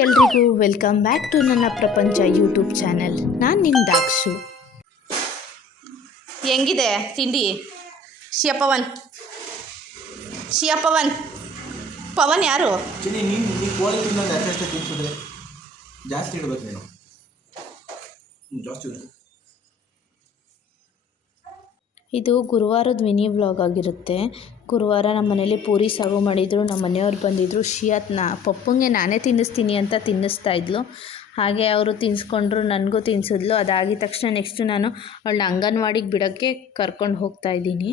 ಎಲ್ರಿಗೂ. Welcome back to ನನ್ನ ಪ್ರಪಂಚ ಯೂಟ್ಯೂಬ್ ಚಾನೆಲ್ ನಾನು ನಿಮ್ಮ ದಾಕ್ಷು. ಹೆಂಗಿದೆ ತಿಂಡಿ? ಶಿಯಪ್ಪವನ್ ಶಿಯಪ್ಪವನ್ ಪವನ್. ಪವನ್. ಯಾರು? ಜಾಸ್ತಿ ಇಡಬೇಕು ನೀನು. ಜಾಸ್ತಿ ಇಡು ಇದು ಗುರುವಾರದ ಮಿನಿ ವ್ಲಾಗ್ ಆಗಿರುತ್ತೆ. ಗುರುವಾರ ನಮ್ಮ ಮನೇಲಿ ಪೂರಿ ಸಾಗು ಮಾಡಿದರು ನಮ್ಮ ಮನೆಯವ್ರು ಬಂದಿದ್ದರು ಶಿಯಾತ್ನ ಪಪ್ಪಂಗೆ ನಾನೇ ತಿನ್ನಿಸ್ತೀನಿ ಅಂತ ತಿನ್ನಿಸ್ತಾ ಇದ್ಲು. ಹಾಗೆ ಅವರು ತಿನ್ನಿಸ್ಕೊಂಡ್ರು ನನಗೂ ತಿನ್ನಿಸಿದ್ಲು ಅದಾಗಿದ ತಕ್ಷಣ ನೆಕ್ಸ್ಟು ನಾನು ಅವಳನ್ನ ಅಂಗನವಾಡಿಗೆ ಬಿಡೋಕ್ಕೆ ಕರ್ಕೊಂಡು ಹೋಗ್ತಾ ಇದ್ದೀನಿ.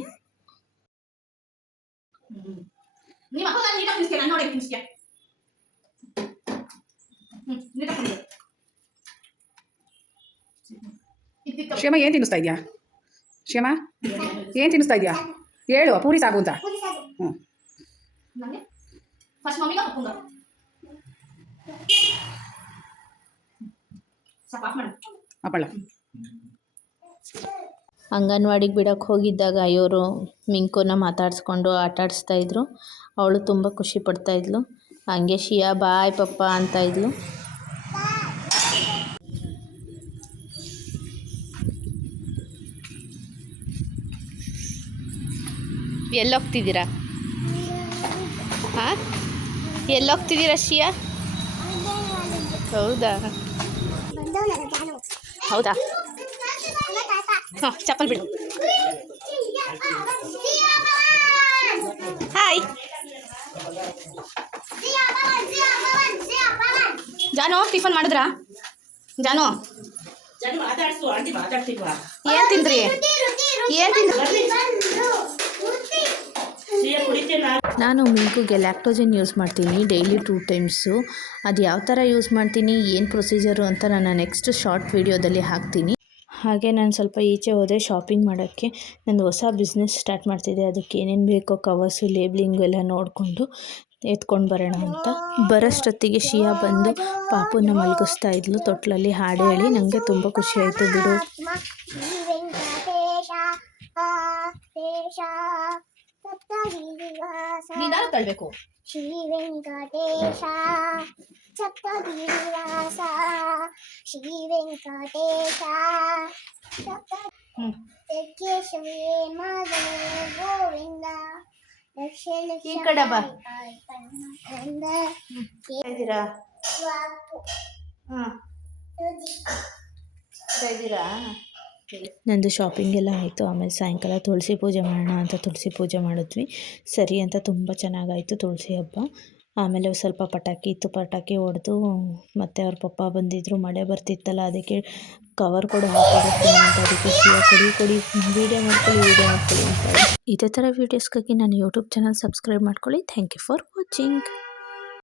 ಕ್ಷೇಮ ಏನು ತಿನ್ನಿಸ್ತಾ ಇದೆಯಾ? ಕ್ಷೇಮ? ಏನು ತಿನ್ನಿಸ್ತಾ ಇದೆಯಾ? ಹೇಳು ಪೂರಿ ಸಾಗು ಅಂತ. ಹ್ಞೂ ಅಪ್ಪಳ. ಅಂಗನವಾಡಿಗೆ ಬಿಡೋಕ್ಕೆ ಹೋಗಿದ್ದಾಗ ಅಯ್ಯೋರು ಮಿಂಕುನ ಮಾತಾಡಿಸ್ಕೊಂಡು ಆಟ ಆಡಿಸ್ತಾ ಇದ್ರು. ಅವಳು ತುಂಬ ಖುಷಿ ಪಡ್ತಾ ಇದ್ಲು. ಹಂಗೆ ಶಿಯಾ ಬಾಯ್ ಪಪ್ಪ ಅಂತ ಇದ್ಲು. ಎಲ್ಲೋಗ್ತಿದ್ದೀರಾ? ಹಾಂ? ಎಲ್ಲೋಗ್ತಿದ್ದೀರಾ ಶಿಯಾ ಹೌದಾ? ಹೌದಾ? ಹಾಂ ಚಪ್ಪಲ್ ಬಿಡು. ಹಾಯ್ ಜಾನು ಟಿಫನ್ ಮಾಡಿದ್ರಾ? ಜಾನು? ಏನು ತಿಂದ್ರಿ? ಏನು ತಿಂದ್ರಿ? ನಾನು ಮಿಲ್ಕುಗೆ ಲ್ಯಾಕ್ಟೋಜನ್ ಯೂಸ್ ಮಾಡ್ತೀನಿ ಡೈಲಿ ಟೂ ಟೈಮ್ಸು ಅದು ಯಾವ ಥರ ಯೂಸ್ ಮಾಡ್ತೀನಿ ಏನು ಪ್ರೊಸೀಜರು ಅಂತ ನಾನು ನೆಕ್ಸ್ಟ್ ಶಾರ್ಟ್ ವೀಡಿಯೋದಲ್ಲಿ ಹಾಕ್ತೀನಿ. ಹಾಗೆ ನಾನು ಸ್ವಲ್ಪ ಈಚೆ ಹೋದೆ ಶಾಪಿಂಗ್ ಮಾಡೋಕ್ಕೆ. ನಂದು ಹೊಸ ಬಿಸ್ನೆಸ್ ಸ್ಟಾರ್ಟ್ ಮಾಡ್ತಿದ್ದೆ ಅದಕ್ಕೆ ಏನೇನು ಬೇಕೋ ಕವರ್ಸು ಲೇಬ್ಲಿಂಗು ಎಲ್ಲ ನೋಡಿಕೊಂಡು ಎತ್ಕೊಂಡು ಬರೋಣ ಅಂತ. ಬರೋಷ್ಟೊತ್ತಿಗೆ ಶಿಯಾ ಬಂದು ಪಾಪುನ ಮಲಗಿಸ್ತಾ ಇದ್ಲು. ತೊಟ್ಲಲ್ಲಿ ಹಾಡು ಹೇಳಿ ನನಗೆ ತುಂಬ ಖುಷಿ ಆಯಿತು ಬಿಡು. ನಿಧಾನ ತಳ್ಬೇಕು ಶ್ರೀ ವೆಂಕಟೇಶ ಸಪ್ತಗಿರಿವಾಸ ಶ್ರೀ ವೆಂಕಟೇಶ ಹ್ಮ್. ಕೇಶವೇ ಮಾಧವ ಗೋವಿಂದ ಲಕ್ಷ್ಮಣ ಈ ಕಡೆ ಬಾ. ಕಂದ ಇದ್ದೀರಾ ಸ್ವಾಪು ಹಾ ಇದ್ದೀರಾ ನಂದು ಶಾಪಿಂಗ್ ಎಲ್ಲ ಆಯಿತು. ಆಮೇಲೆ ಸಾಯಂಕಾಲ ತುಳಸಿ ಪೂಜೆ ಮಾಡೋಣ ಅಂತ ತುಳಸಿ ಪೂಜೆ ಮಾಡಿದ್ವಿ. ಸರಿ ಅಂತ ತುಂಬ ಚೆನ್ನಾಗಾಯಿತು ತುಳಸಿ ಹಬ್ಬ. ಆಮೇಲೆ ಸ್ವಲ್ಪ ಪಟಾಕಿ ಇತ್ತು. ಪಟಾಕಿ ಹೊಡೆದು ಮತ್ತು ಅವ್ರ ಪಪ್ಪ ಬಂದಿದ್ದರು ಮಳೆ ಬರ್ತಿತ್ತಲ್ಲ, ಅದಕ್ಕೆ ಕವರ್ ಕೂಡ ಹಾಕಿರ್ತೀನಿ ಅಂತ. ಅದಕ್ಕೆ ಕೊಡಿ ಕೊಡಿ. ವೀಡಿಯೋ ಮಾಡ್ಕೊಳ್ಳಿ ವೀಡಿಯೋ ಮಾಡ್ಕೊಳ್ಳಿ ಅಂತ ಇದೇ ಥರ ವೀಡಿಯೋಸ್ಗಾಗಿ ನಾನು ಯೂಟ್ಯೂಬ್ ಚಾನಲ್ ಸಬ್ಸ್ಕ್ರೈಬ್ ಮಾಡ್ಕೊಳ್ಳಿ. Thank you for watching